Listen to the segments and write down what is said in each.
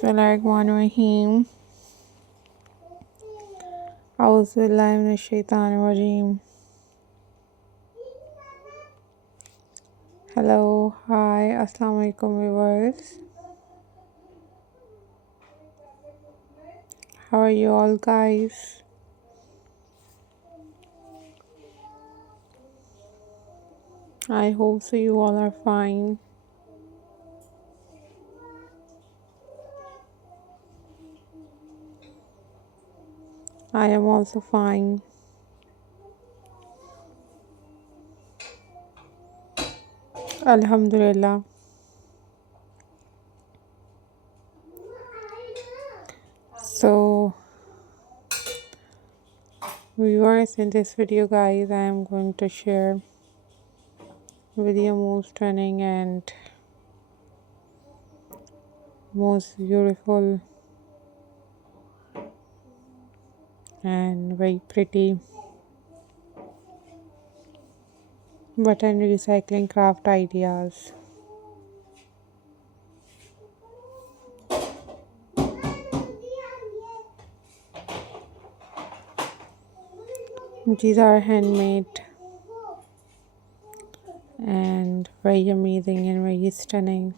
Bismillahirrahmanirrahim. Auzubillahi minash-shaytanir-rajim. Hello, hi, assalamu alaikum viewers. How are you all guys? I hope so you all are fine. I am also fine. Alhamdulillah. So viewers, in this video guys, I am going to share with you most stunning and most beautiful and very pretty button recycling craft ideas. These are handmade and very amazing and very stunning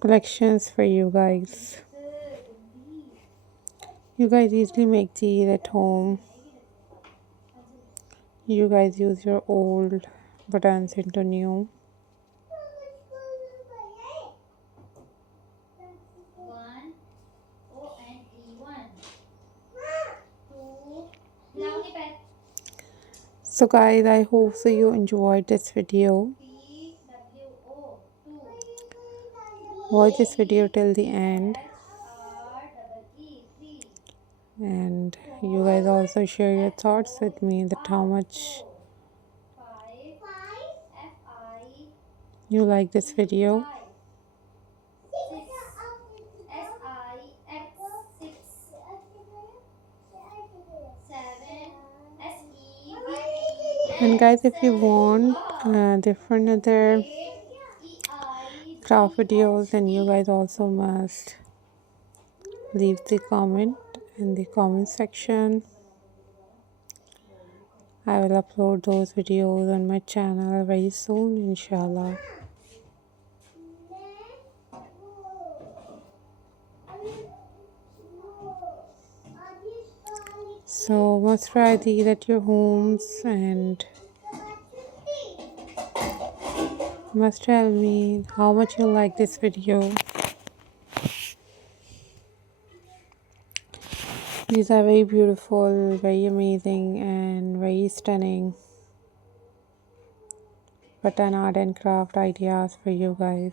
collections for you guys. You guys easily make these at home. You guys use your old buttons into new. So guys, I hope so you enjoyed this video. Watch this video till the end, and you guys also share your thoughts with me that how much you like this video. And guys, if you want different other craft videos, then you guys also must leave the comment in the comment section. I will upload those videos on my channel very soon, inshallah. So must try these at your homes and must tell me how much you like this video. These are very beautiful, very amazing and very stunning button art and craft ideas for you guys.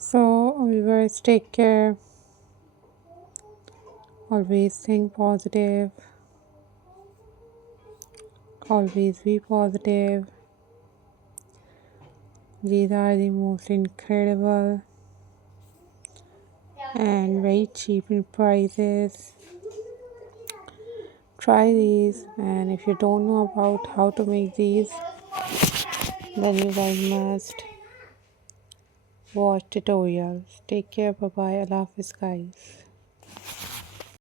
So viewers, take care. Always think positive. Always be positive. These are the most incredible and very cheap in prices. Try these, and if you don't know about how to make these, then you guys must watch tutorials. Take care. Bye bye. Allah Hafiz guys.